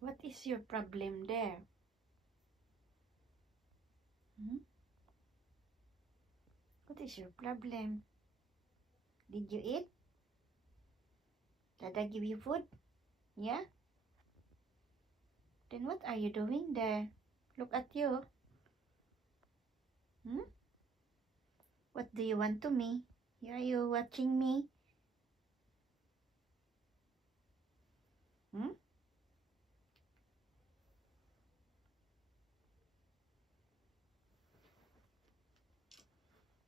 What is your problem there? What is your problem? Did you eat? Did I give you food? Yeah? Then what are you doing there? Look at you. What do you want to me? Are you watching me?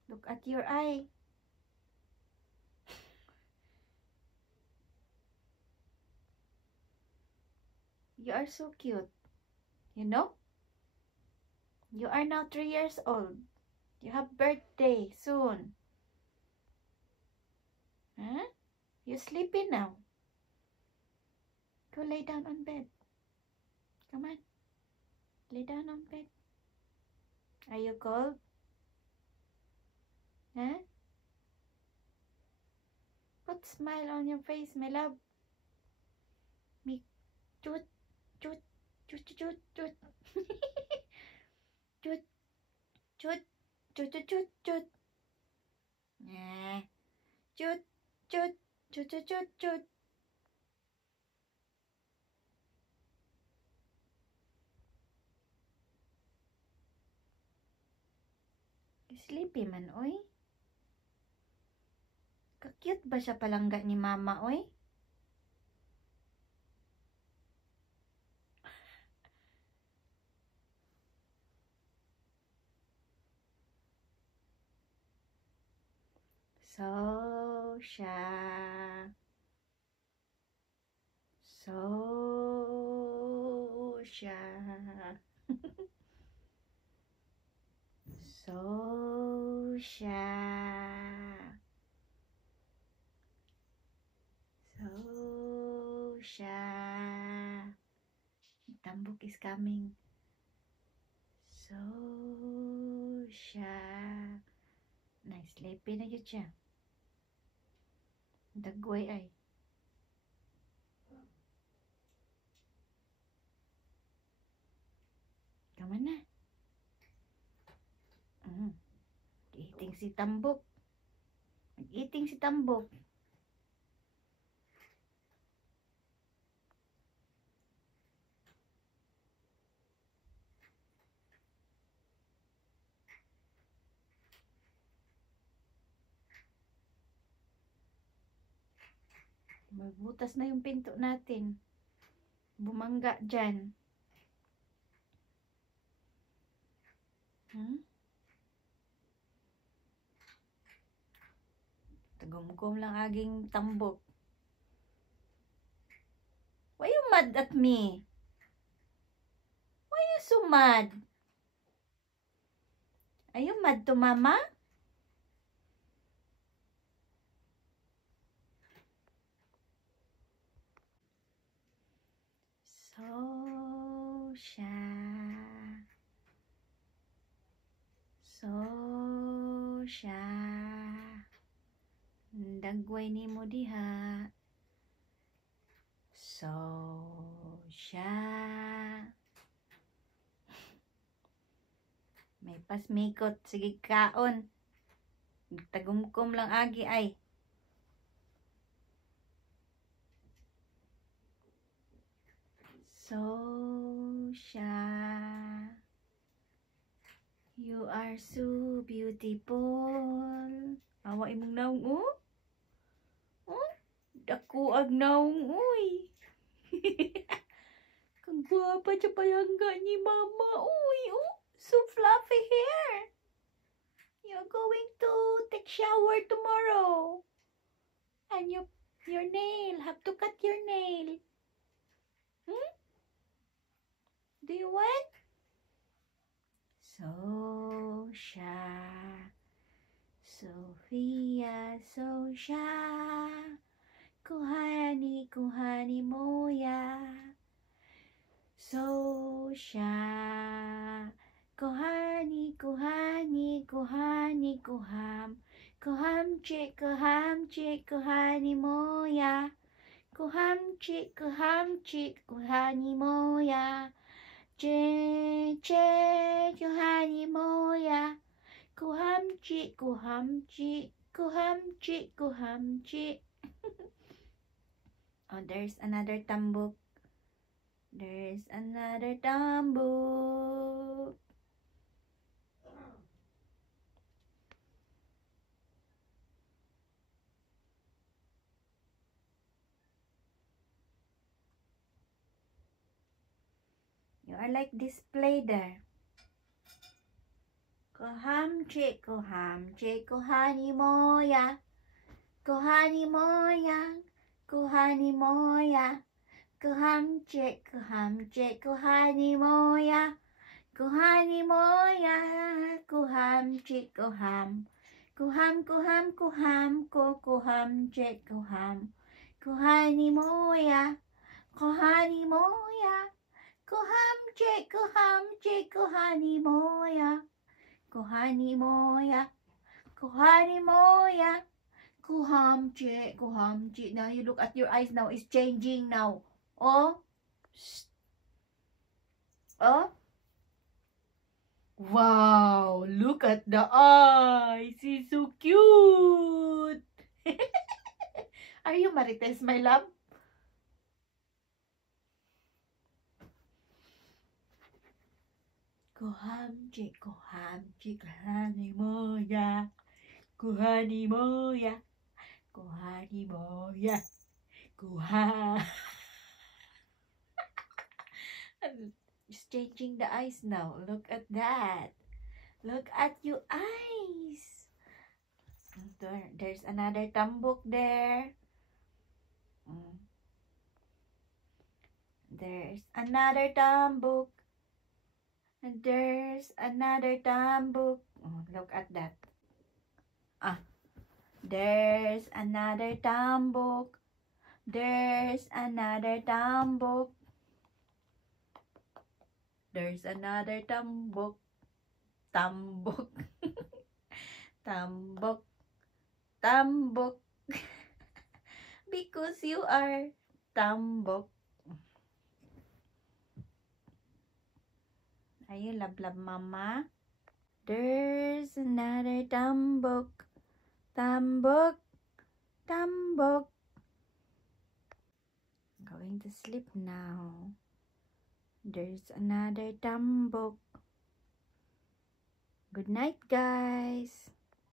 Look at your eye. You are so cute. You know? You are now 3 years old. You have birthday soon. Huh? You sleepy now. Go lay down on bed. Come on. Lay down on bed. Are you cold? Huh? Put smile on your face, my love. Me toot, toot, toot, toot, toot. Toot, toot, toot, toot, toot, toot. Nah. Toot, toot, toot, toot, toot, toot. Sleepy man, oy. Ka-cute ba siya palangga ni mama, oy? So siya. So siya. So siya. So siya. Tambok is coming. So siya. Nice, sleepy na yun siya. Dagway ay. Come on na. Eating si Tambok. Eating si Tambok. Magbutas na yung pinto natin. Bumangga dyan. Tagumkum lang aging Tambok. Why you mad at me? Why you so mad? Are you mad to mama? So siya. So siya. Dagway ni mo diha. So siya. May pasmikot. Sige kaon. Tagumkum lang agi ay. So siya. You are so beautiful. Awa imong naong Dako ag naong uy. Kang guwapa siya palangga ni mama. Uy, so fluffy hair. You're going to take shower tomorrow. And your nail, have to cut your nail. Do you want? So siya. Sophia, so siya. Kuhani moya. So siya. Kuhani kuham. Kuhamche, kuhani moya. Kuhamchi, kuhamchi, kuhani moya. Che, che, kuhani moya. Kuhamchi, kuhamchi, kuhamchi, kuhamchi. Oh, there's another tambok. There's another tambok. You are like display there. Kohamchi, kohamchi, kuhani moya. Kuhani moya, kuhani moya. Kuhamchi, kuhamchi, kuhani moya. Kuhani moya, kuhamchi, kuham. Kuham, kuham, kuham, kuhamchi, kuham. Kuhani moya, kuhani moya. Kuhamchi, kuhamchi, kuhani moya. Kuhani moya, kuhani moya. Kuhamchi, kuhamchi. Now you look at your eyes now. It's changing now. Oh. Oh. Wow. Look at the eyes. He's so cute. Are you Marites, my love? Kuhamchi, kuhamchi, kuhani moya. Kuhani moya. Kuhani moya. Kuha. It's changing the eyes now. Look at that. Look at your eyes. There's another tambok there. There's another tambok. And there's another tambok. Oh, look at that. There's another tambok. There's another tambok. There's another tambok. Tambok. Tambok. Tambok. Because you are tambok. Are you love mama? There's another tambok. Tambok. Tambok. Going to sleep now. There's another tambok. Good night, guys.